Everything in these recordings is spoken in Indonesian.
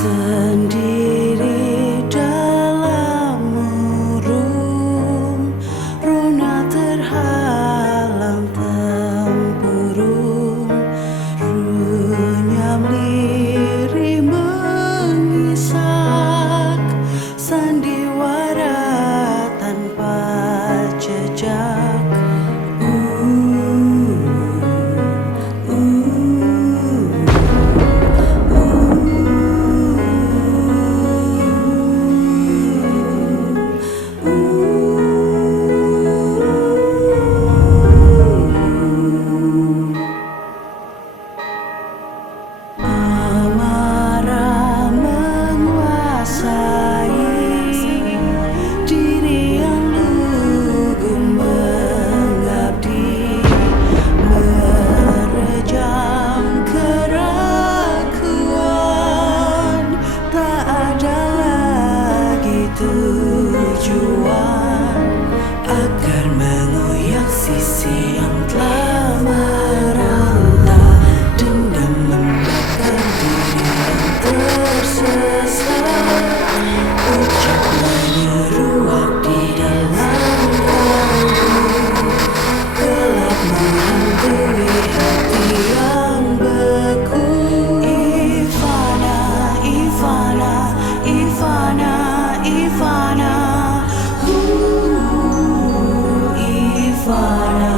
Sendiri dalam murung, rona terhalang tempurung, runyam lirih mengisak, sandiwara tanpa jejak. Amarah menguasai diri yang lugu mengabdi, merejam keraguan, tak ada lagi tujuan agar mengoyak sisi yang telah merantau. Dendam membakar diri yang tersesat, ucap menyeruak di dalam kalbu, gelap menghantui hati yang beku. Ivana, Ivana, Ivana, Ivana, Ivana.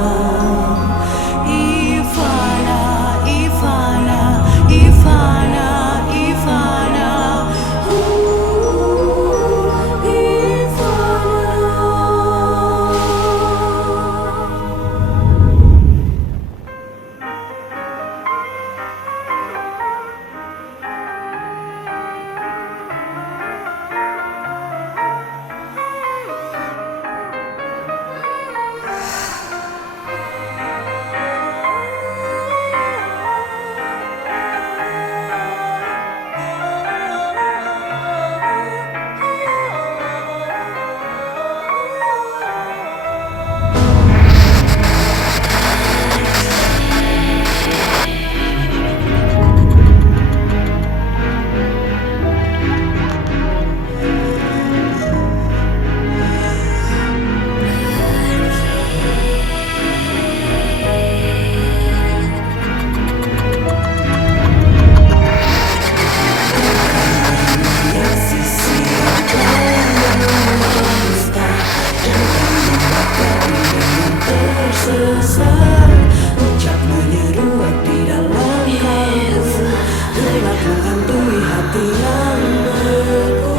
Ucap menyeruak di dalam kalbu, gelap menghantui hati yang beku.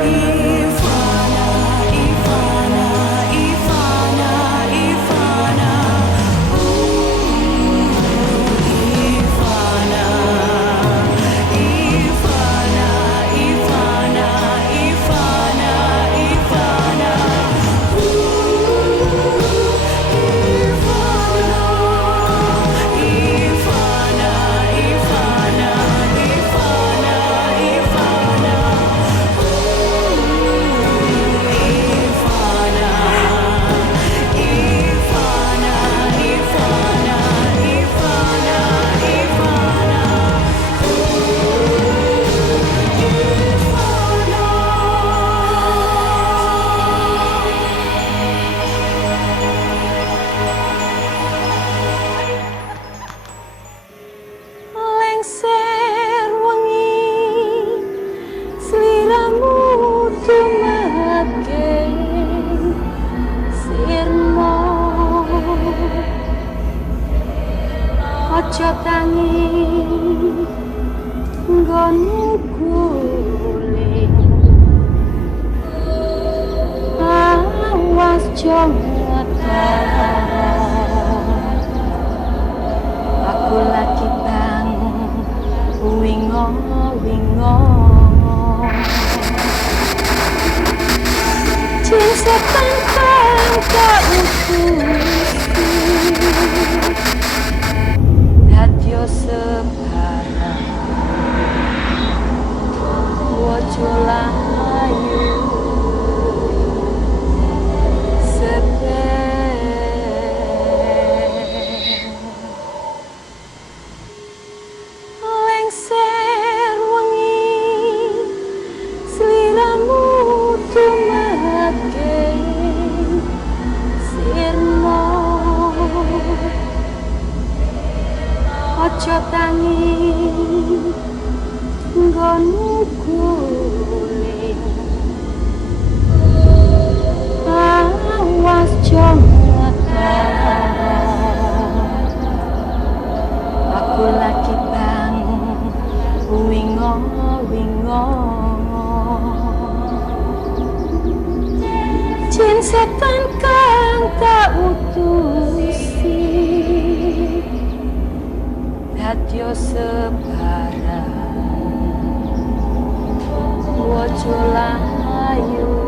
Ivana, Ivana, Ivana, Ivana, Ivana, Ivana, Ivana, Ivana, Ivana. Lengser wengi sliramu tumeke sirmo, aja tangi nggonmu guling, awas jongota aku lagi bangun wingo-wingo, jin setan kang tak utusi dadya sebarang wojo layu lengser wengi aja tangi nggonmu guling awas jongata aku lagi bangun wingo jin setan kang tak utusi dadya sebarang ojo layu